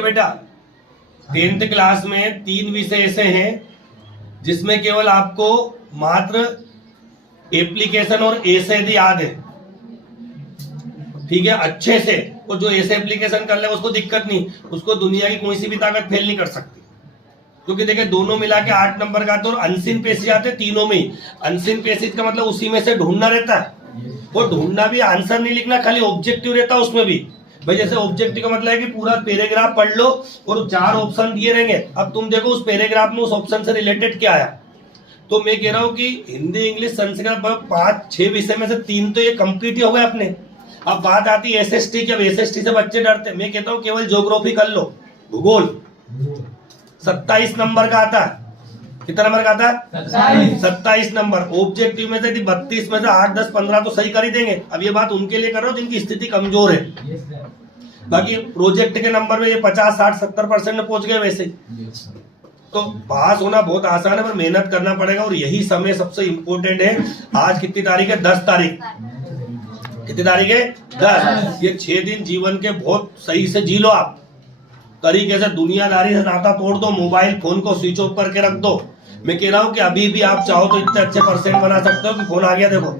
बेटा 10th class में 3 विषय ऐसे हैं जिसमें केवल आपको मात्र एप्लीकेशन और ऐसे यदि याद है, ठीक है, अच्छे से, और जो ऐसे एप्लीकेशन कर ले उसको दिक्कत नहीं, उसको दुनिया की कोई सी भी ताकत फेल नहीं कर सकती, क्योंकि देखिए दोनों मिला के 8 नंबर का तो, और अनसीन पेसेज आते तीनों में ही। अनसीन पेसेज का मतलब उसी में से ढूंढना रहता है, वो ढूंढना भी, आंसर नहीं लिखना, खाली ऑब्जेक्टिव रहता है उसमें भी। भाई जैसे ऑब्जेक्टिव का मतलब है कि पूरा पैराग्राफ पढ़ लो और 4 ऑप्शन दिए रहेंगे, अब तुम देखो उस पैराग्राफ में उस ऑप्शन से रिलेटेड क्या आया। तो मैं कह रहा हूं कि हिंदी, इंग्लिश, संस्कृत 5-6 विषय में से 3 तो ये कंप्लीट ही हो गए अपने। अब बात आती है एसएसटी की। अब एसएसटी से बच्चे डरते, मैं कहता हूं केवल ज्योग्राफी कर लो, भूगोल 27 नंबर का आता है। कितना नंबर का आता है? 27 नंबर। ऑब्जेक्टिव में से 32 में से 8, 10, 15 तो सही कर ही देंगे। अब ये बात उनके लिए कर रहा हूं जिनकी स्थिति कमजोर है। बाकी प्रोजेक्ट के नंबर में ये 50, 60, 70% में पहुंच गए वैसे। तो पास होना बहुत आसान है, पर मेहनत करना पड़ेगा, और यही समय सबसे इंपॉर्टेंट है। आज कितनी तारीख है? 10 तारीख। कितनी तारीख है? 10। ये 6 दिन जीवन के बहुत सही से जी लो आप, तरीके से। दुनियादारी से नाता तोड़ दो, मोबाइल फोन को स्विच ऑफ करके रख दो। मैं कह रहा हूं कि अभी भी आप चाहो तो इतने अच्छे परसेंट बना सकते हो कि फोन आ गया देखो।